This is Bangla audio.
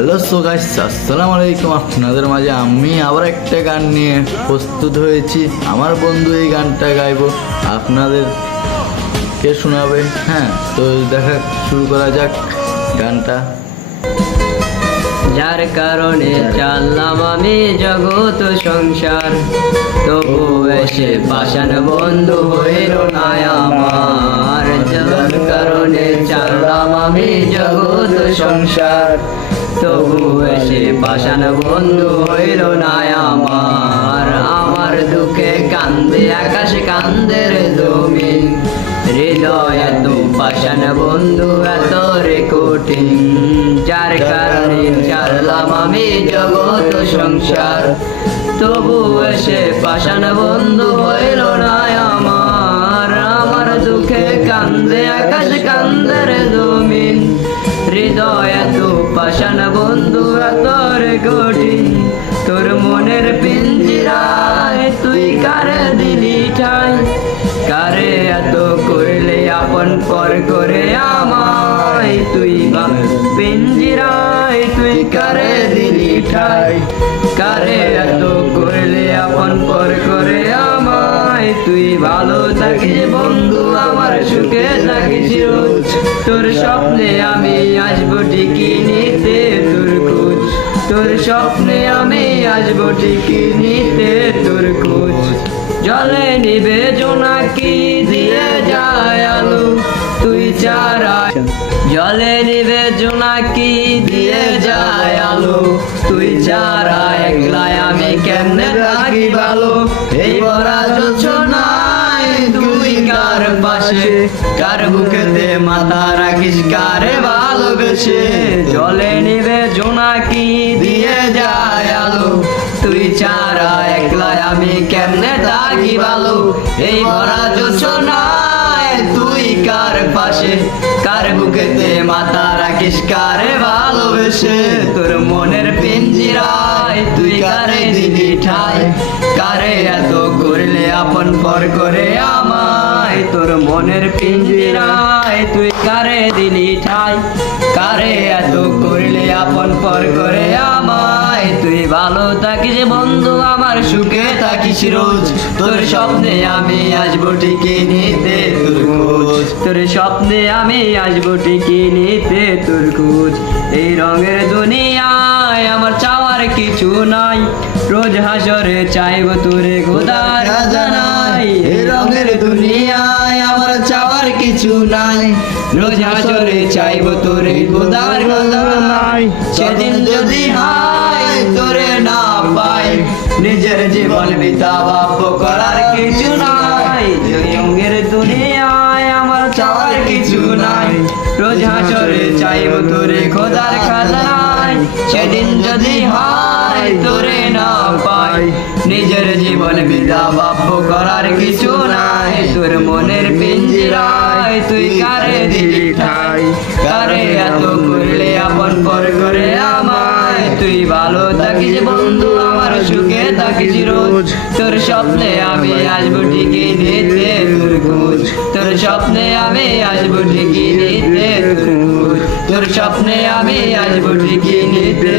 হ্যালো সো গাইস, আসসালামু আলাইকুম। আপনাদের মাঝে আমি আবার একটা গান নিয়ে প্রস্তুত হয়েছি। আমার বন্ধু এই গানটা গাইবো, আপনাদেরকে শোনাবে। হ্যাঁ, তো দেখা শুরু করা যাক গানটা। যার কারণে চাললাম আমি জগৎ সংসার, তবু এসে পাষাণ বন্ধু হইল না আমার। যার কারণে চাললাম আমি জগৎ সংসার, তবু এসে পাষাণ বন্ধু হইল না আমার। আমার দুঃখে কান্দে আকাশ, কান্দের জমিন, হৃদয় এত পাষাণ বন্ধু এত রে কঠিন। যার কারণে চাললাম আমি জগৎ সংসার, তবু এসে পাষাণ বন্ধু হইল না আমার। আমার দুঃখে কান্দে আকাশ, কান্দের জমিন, হৃদয় এত পাষাণ বন্ধু এত রে কঠিন। তোর মনের পিঞ্জিরায় তুই কারে দিলি ঠাই, কারে এত করলে আপন পর করে আমায়। তুই পিঞ্জিরায় তুই কারে দিলি ঠাই, কারে এত করলে আপন পর করে আমায়। তুই ভালো থাকিস বন্ধু, আমার সুখে থাকিস রোজ। তোর স্বপ্নে আমি আসবো ঠিকই নিতে তোর খোঁজ, তোর স্বপ্নে আমি আসবো ঠিকই নিতে তোর খোঁজ। জলে নিবে জোনাকি দিয়ে যায় আলো, তুই ছাড়া জলে নিবে জোনাকি দিয়ে যায় আলো, তুই ছাড়া একলাই আমি কেমনে থাকি ভালো। এই ভরা যোছনায় তুই কার পাশে, কার বুকেতে মাথা রাখিস কারে ভালোবেসে। জলে নিবে জোনাকি দিয়ে যায় আলো, তুই ছাড়া একলাই আমি কেমনে থাকি ভালো। এই ভরা যোছনায় তুই কার পাশে, কার বুকেতে মাথা রাখিস কারে ভালোবেসে। তোর মনের পিঞ্জিরায় তুই কারে দিলি ঠাই, কারে এত করলে আপন পর করে আমায়। তোর মনের পিঞ্জিরায় তুই কারে দিলি ঠাই, কারে এত করলে আপন পর করে আমায়। তুই ভালো থাকিস বন্ধু, আমার সুখে থাকিস রোজ। তোর স্বপ্নে আমি আসবো ঠিকই নিতে তোর খোঁজ, তোর স্বপ্নে আমি আসবো ঠিকই নিতে তোর খোঁজ। এই রঙের দুনিয়ায় আমার চাওয়ার কিছু নাই, রোজ হাসরে চাইবো তোরে খোদার খাজানায়। এই রঙের দুনিয়ায় আমার চাওয়ার কিছু নাই, রোজ হাসরে চাইবো তোরে খোদার খাজানায়। সেদিন যদি হায় তোরে না পাই, নিজের জীবন বিতাবা করার কিছু নাই। রঙের দুনিয়ায় আমার চাওয়ার কিছু নাই, রোজ হাসরে চাইবো তোরে খোদার খাজানায়। সেদিন যদি হায় তোরে না পাই, নিজের জীবন বিতাবা করার কিছু নাই। তোর মনের পিঞ্জিরায় তুই কারে দিলি ঠাই, কারে এত করলে আপন পর করে আমায়। তুই ভালো থাকিস বন্ধু, আমার সুখে থাকিস রোজ। তোর স্বপ্নে আমি আসবো ঠিকই নিতে তোর খোঁজ, তোর স্বপ্নে আমি আসবো ঠিকই নিতে তোর খোঁজ, তোর স্বপ্নে আমি আসবো ঠিকই নিতে।